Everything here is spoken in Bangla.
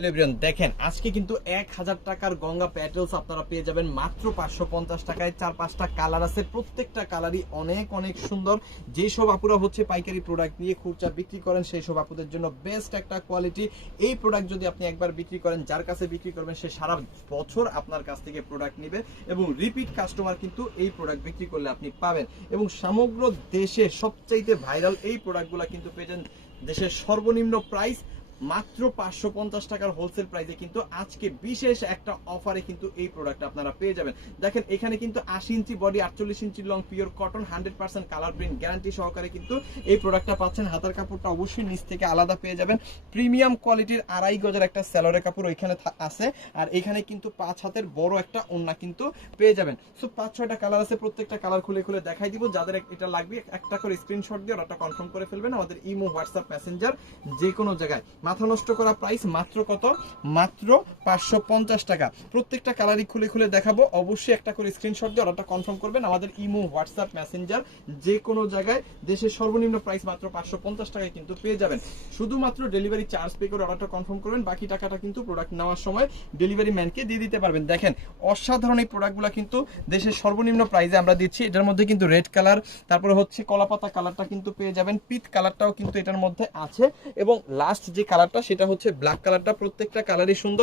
হ্যালো এভরিওয়ান, দেখেন আজকে কিন্তু 1000 টাকার গঙ্গা প্যাটেলস আপনারা পেয়ে যাবেন মাত্র 550 টাকায়। 4-5টা কালার আছে, প্রত্যেকটা কালারই অনেক অনেক সুন্দর। যেসব আপুরা হচ্ছে পাইকারি প্রোডাক্ট নিয়ে খুচরা বিক্রি করেন সেই সব আপুদের জন্য বেস্ট একটা কোয়ালিটি। এই প্রোডাক্ট যদি আপনি একবার বিক্রি করেন, যার কাছে বিক্রি করবেন সে সারা বছর আপনার কাছ থেকে প্রোডাক্ট নেবে এবং রিপিট কাস্টমার কিন্তু এই প্রোডাক্ট বিক্রি করলে আপনি পাবেন। এবং সমগ্র দেশে সবচাইতে ভাইরাল এই প্রোডাক্টগুলো কিন্তু পেয়ে যান দেশের সর্বনিম্ন প্রাইস মাত্র 550 টাকার হোলসেল প্রাইসে। কিন্তু আজকে বিশেষ একটা অফারে কিন্তু এই প্রোডাক্ট আপনারা পেয়ে যাবেন। দেখেন এখানে কিন্তু 80 inch body, 48 inch long, pure cotton, 100% colour print guarantee সহকারে কিন্তু এই প্রোডাক্টটা পাচ্ছেন। হাতার কাপড়টা অবশ্যই নিচ থেকে আলাদা পেয়ে যাবেন। প্রিমিয়াম কোয়ালিটির 2.5 গজের একটা স্যালোরের কাপড় ওইখানে আছে, আর এখানে কিন্তু 5 হাতের বড় একটা ওড়না কিন্তু পেয়ে যাবেন। সো 5-6টা কালার আছে, প্রত্যেকটা কালার খুলে খুলে দেখাই দিব। যাদের এটা লাগবে একটা করে স্ক্রিনশট দিয়ে অর্ডারটা কনফার্ম করে ফেলবেন। আমাদের ইমো, হোয়াটসঅ্যাপ, মেসেঞ্জার যে কোনো জায়গায়। মাথা নষ্ট করা প্রাইস মাত্র কত? মাত্র 550 টাকা। প্রত্যেকটা কালারই খুলে খুলে দেখাবো, অবশ্যই একটা করে স্ক্রিনশট দিয়ে অর্ডারটা কনফার্ম করবেন। আমাদের ইমো, হোয়াটসঅ্যাপ, মেসেঞ্জার যে কোনো জায়গায়। দেশের সর্বনিম্ন প্রাইস মাত্র 550 টাকায় কিন্তু পেয়ে যাবেন। শুধুমাত্র ডেলিভারি চার্জ পে করে অর্ডারটা কনফার্ম করবেন, বাকি টাকাটা কিন্তু প্রোডাক্ট নেওয়ার সময় ডেলিভারি ম্যানকে দিয়ে দিতে পারবেন। দেখেন অসাধারণ এই প্রোডাক্টগুলো কিন্তু দেশের সর্বনিম্ন প্রাইসে আমরা দিচ্ছি। এটার মধ্যে কিন্তু রেড কালার, তারপরে হচ্ছে কলাপাতা কালারটা কিন্তু পেয়ে যাবেন, পিচ কালারটাও কিন্তু এটার মধ্যে আছে, এবং লাস্ট যে কালারটা সেটা হচ্ছে ব্ল্যাক কালারটা। প্রত্যেকটা কালারই সুন্দর।